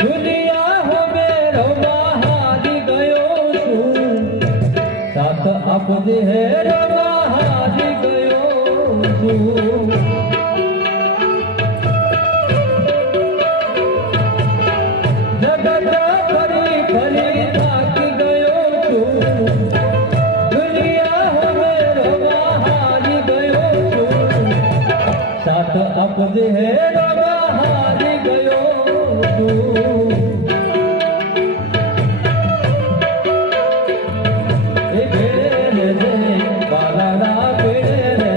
દુનિયા હવે રોવા હારી ગયો છું, સાથ આપજે હે રોવા હારી ગયો છું. આપજે હે રોવા હારી ગયો છું. એ ભેળે રે બાલાના ભેળે રે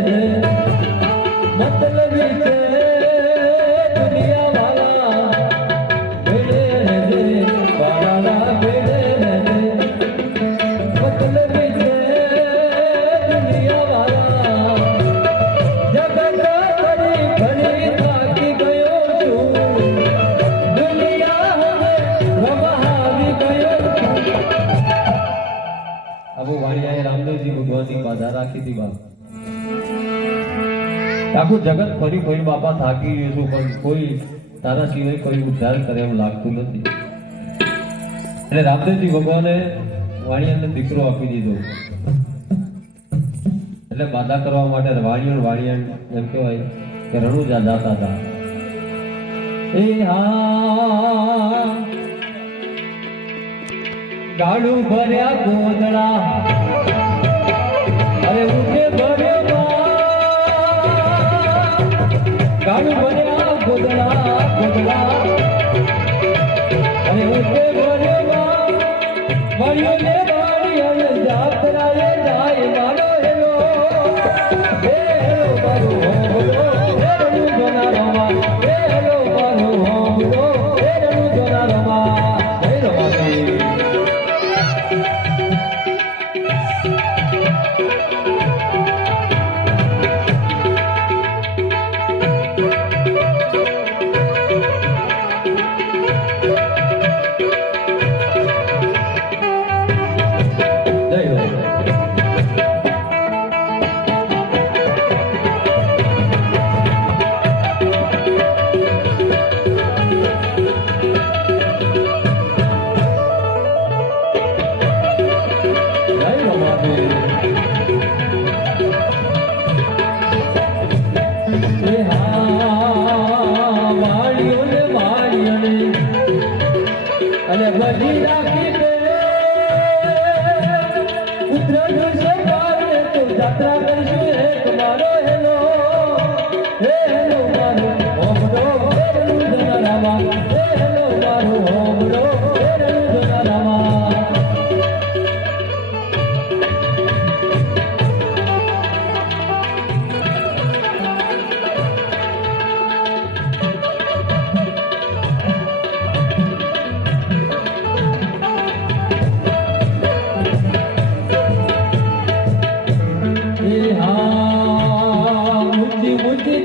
મતલબી છે દુનિયા વાલા. ભેળે રે બાલાના ભેળે રે મતલબી છે દુનિયા વાલા. જગત રામદેવજી ભગવાનની બાધા રાખી હતી બાપ. આખું જગત ફરી ફરી બાપા થાકી ગયું છું, પણ કોઈ તારા સિવાય કોઈ ઉદ્ધાર કરે એમ લાગતું નથી. એટલે રામદેવજી ભગવાને વાણિયાને દીકરો આપી દીધો. એટલે બાધા કરવા માટે વાણિયા એમ કહેવાય કે રણુજા જાતા હતા. એ હા ગાડું ભર્યા ગોદડા, અરે ઉઠે ભર્યો ગાડું ભર્યા ગોદડા ગોદડા, અરે ઉઠે ભર્યો મળ્યો ને મારી અને જાત્રાએ જાય મારો હેલો. હે હેલો મારો હોમલો, હે રણુ જોના રમા, હે હેલો મારો હોમલો, હે રણુ જોના રમા, હે રમા. અને બધી રાખી દે ઉત્તરાયણ સરકારને તો જાત્રા કરશું એક મારો હેલો. હે હેલો મારો હોમડો, હે રણુ જોના રામા, હે હેલો મારો હોમડો, હે રણુ જોના રામા.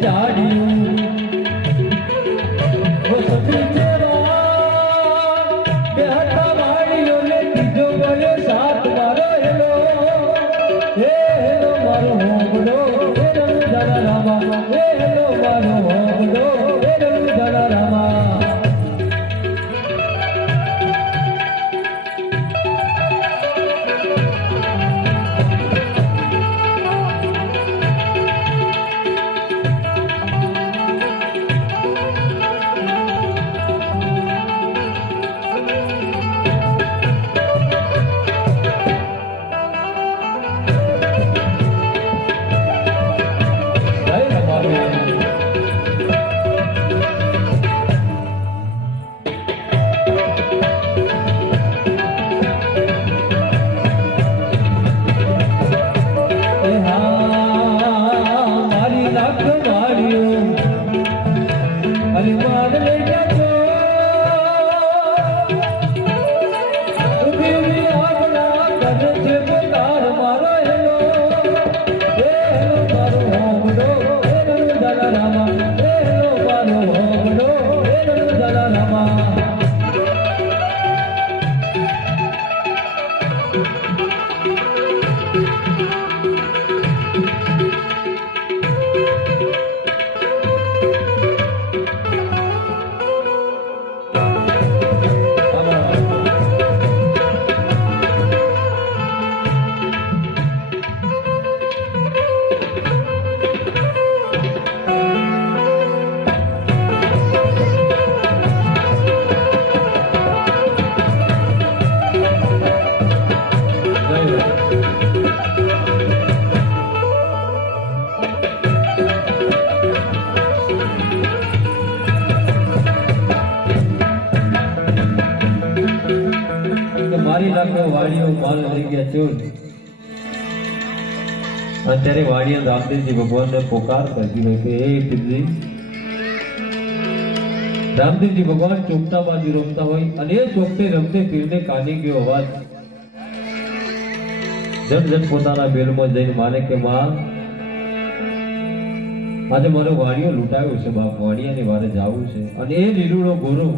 ઝાડિયું મારી નાખ્યો વાડીઓ માલ લઈ ગયા ચોર અત્યારે વાડીએ રામદેવજી ભગવાનને પોકાર કરતી હોય કે હે પિતૃ રામદેવજી ભગવાન ચોકટા બાજુ રમતા હોય અને એ ચોકટે રમતે પીરને કાની ગયો અવાજ જન પોતાના બેલમાં જઈને માને કે માં આજે મારો વાડીઓ લૂંટાયો છે બાપ વાડિયાની વારે જાવું છે અને એ લીલુડો ગોરો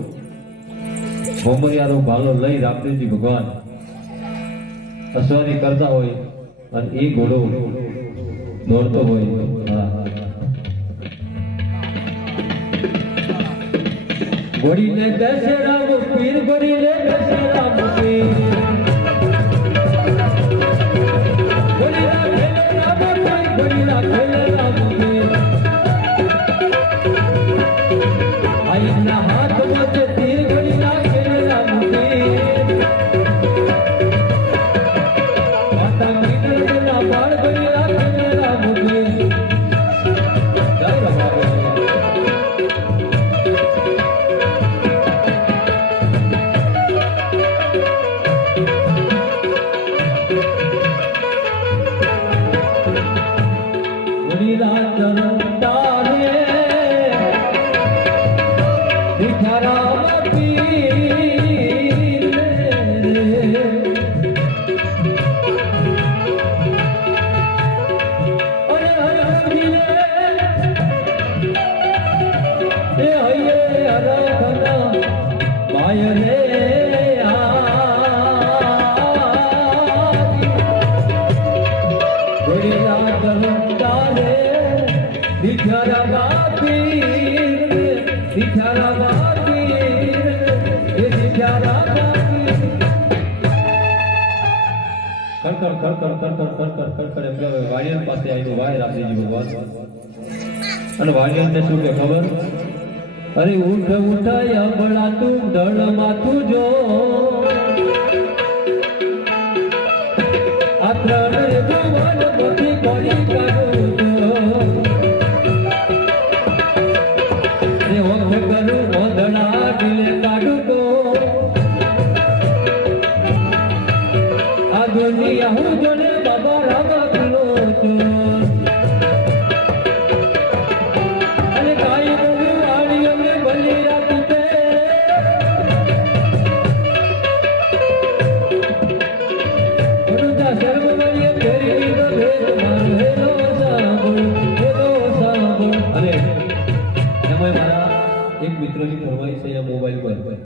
ભોમરિયાનો ભાલો લઈ રામદેવજી ભગવાન અસવાની કરતા હોય અને એ ઘોડો દોડતો હોય ઘોડીને બેસે રામ પીર ઘોડીને બેસે રામ પીર ઘોડીના ખેલે રામ પીર ઘોડીના ખેલે રામ પીર આઈના હાથ વચ્ચે તીર ઘોડીના ખેલે રામ પીર માતા મીઠના બાળ ઘોડીના ખેલે રામ પીર જય બાબા વાડિયા પાસે આવીને વાય રામદેવજી ભગવાન અને વાડિયાને શું કે ખબર અરે ઉઠ ઉઠાય અબળા તું દળ માથું જો આ ત્રણ ભુવન બધી કરી કરું એ વખત કરું મોદણા દિલે કાઢું તો